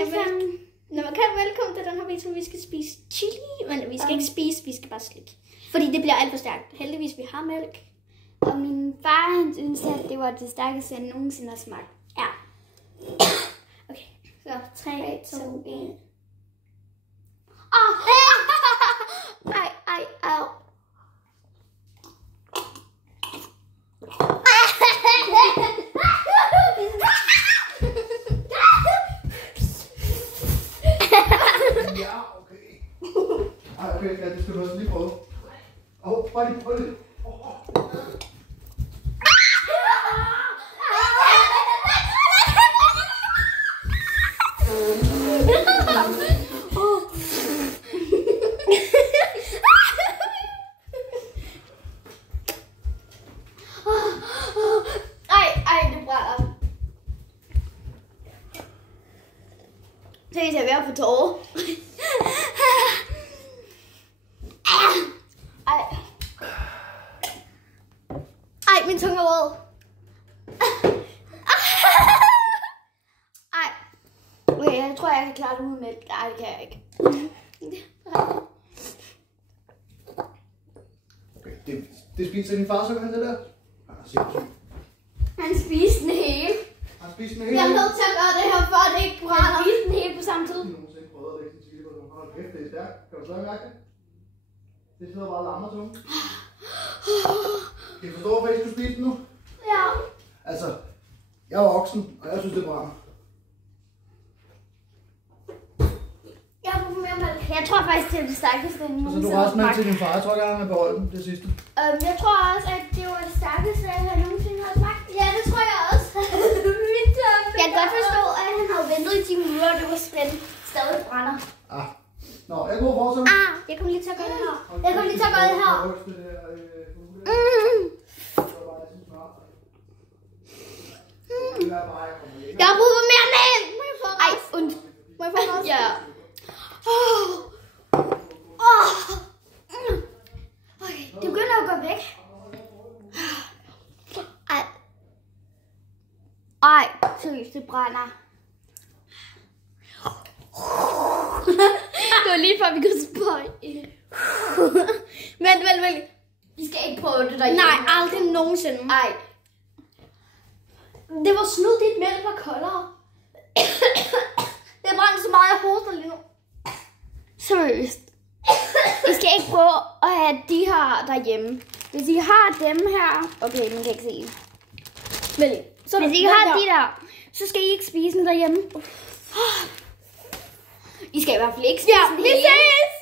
alle sammen. Når man kan velkommen til den her video, vi skal spise chili, men vi skal ikke spise, vi skal bare slikke. Fordi det bliver alt for stærkt. Heldigvis, vi har mælk. Og min far, han synes, at det var det stærkeste, jeg nogensinde har smagt. Ja. Okay, så 3, 2, 1. Ej, au. Ja, okay. Ej, okay, ja, det skal du også lige prøve. Bare lige prøv det. Ej, det brænder. Så jeg ser ved at få tårer. Ej, min tunge er rød. Ej. Okay, jeg tror, jeg kan klare det uden mælk. Nej, det kan jeg ikke. Okay, det spiser din far så, kan det der? Han spiste den hele. Han spiser den hele? Jeg er nødt til at gøre det her, for at det ikke brænder. Han spiste den hele på samme tid. Jeg har nogensinde prøvet at lægge en chili på den. Hold kæft, det er stærkt. Kan du stadig mærke det? Det sidder bare lammer tunge. Kan I forstå, hvorfor I skulle spise den nu? Ja. Altså, jeg er voksen, og jeg synes, det brænder. Jeg har fået mere mælk. Jeg tror faktisk, det er det stærkeste, jeg Så nogensinde du har resten med smagt. til din far. Jeg tror gerne, han vil beholde den, det sidste. Jeg tror også, at det var det stærkeste, jeg nogensinde har smagt. Ja, det tror jeg også. Jeg kan godt forstå, at han havde ventet i 10 minutter, og det var spændt. Stadig brænder. Ah. Nå, jeg går fortsat. Jeg kommer lige til at gøre det her. Jeg kommer lige til at gøre det her. Jeg har brug for mere mælk. Må jeg få ret? Ej, må jeg få ret? Ja. Okay, det begynder at gå væk. Ej, seriøst, det brænder. Det var lige før vi kunne spøje. Vent. Vi skal ikke prøve det derhjemme. Nej, aldrig nogensinde. Ej. Det var snyd, dit mælk var koldere. Det brænder så meget, jeg hoster lige nu. Seriøst. I skal ikke prøve at have de her derhjemme. Hvis I har dem her... Okay, man kan ikke se. Så hvis I har de der, så skal I ikke spise den derhjemme. I skal i hvert fald ikke spise den hele. Vi ses!